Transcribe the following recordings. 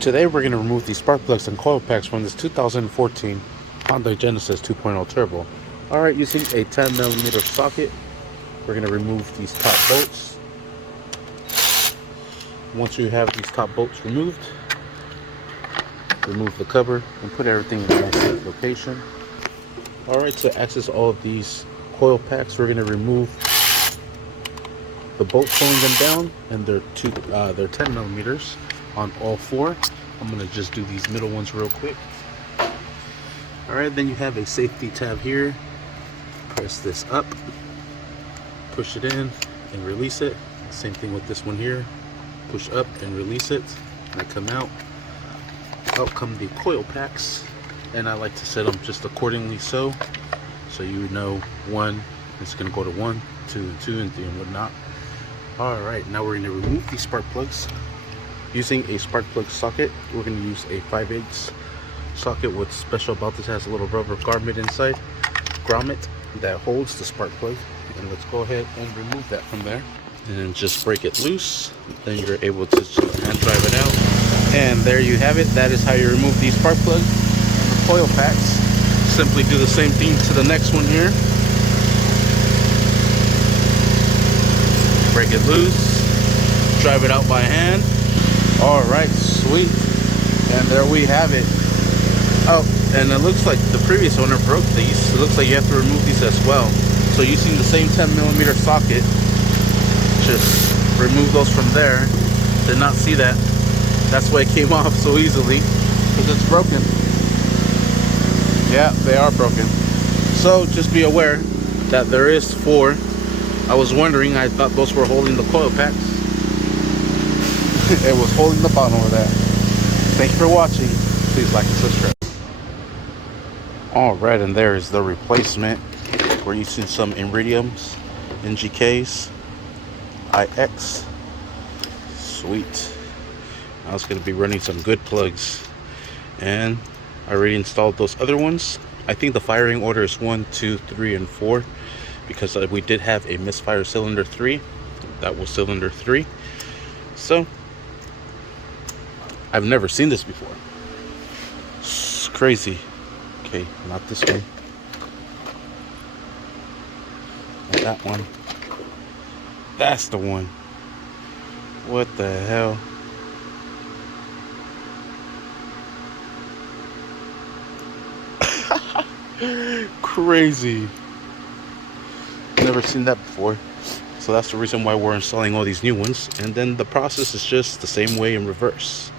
Today we're going to remove these spark plugs and coil packs from this 2014 Hyundai Genesis 2.0 Turbo. Alright, using a 10mm socket, we're going to remove these top bolts. Once you have these top bolts removed, remove the cover and put everything in the safe location. Alright, to access all of these coil packs, we're going to remove the bolts holding them down, and they're 10mm on all four. I'm going to just do these middle ones real quick. Alright, then you have a safety tab here. Press this up, push it in and release it. Same thing with this one here. Push up and release it. And they come out. Out come the coil packs, and I like to set them just accordingly so you know one is going to go to 1, 2, 2, and 3 and whatnot. Alright, now we're going to remove these spark plugs. Using a spark plug socket, we're going to use a 5/8 socket. What's special about this, has a little rubber grommet inside, that holds the spark plug. And let's go ahead and remove that from there. And just break it loose. Then you're able to just hand drive it out. And there you have it. That is how you remove these spark plugs and the coil packs. Simply do the same thing to the next one here. Break it loose. Drive it out by hand. Alright, sweet. And there we have it. Oh, and it looks like the previous owner broke these. It looks like you have to remove these as well. So using the same 10mm socket, just remove those from there. Did not see that. That's why it came off so easily, because it's broken. Yeah, they are broken. So just be aware that there is 4. I was wondering, I thought those were holding the coil packs. It was holding the bottom over there. Thank you for watching. Please like and subscribe. Alright, and there is the replacement. We're using some Iridiums, NGKs, IX. Sweet. I was going to be running some good plugs. And I already installed those other ones. I think the firing order is 1, 2, 3, and 4. Because we did have a misfire cylinder 3. That was cylinder 3. So I've never seen this before. It's crazy. Okay, not this one. Not that one. That's the one. What the hell? Crazy. Never seen that before. So that's the reason why we're installing all these new ones. And then the process is just the same way in reverse.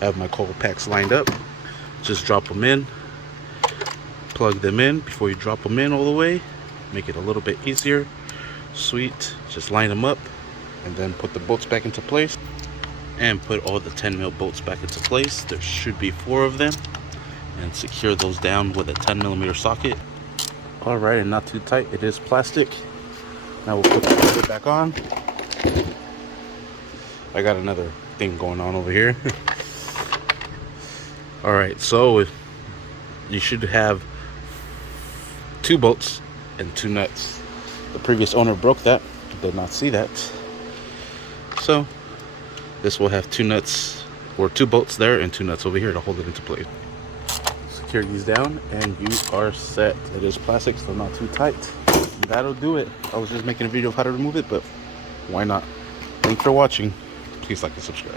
I have my coil packs lined up. Just drop them in. Plug them in before you drop them in all the way. Make it a little bit easier. Sweet. Just line them up. And then put the bolts back into place. And put all the 10mm bolts back into place. There should be 4 of them. And secure those down with a 10mm socket. Alright, and not too tight. It is plastic. Now we'll put the cover back on. I got another thing going on over here. Alright, so you should have 2 bolts and 2 nuts. The previous owner broke that. Did not see that. So this will have 2 nuts, or 2 bolts there and 2 nuts over here to hold it into place. Secure these down and you are set. It is plastic, so not too tight. That'll do it. I was just making a video of how to remove it, but why not? Thanks for watching. Please like and subscribe.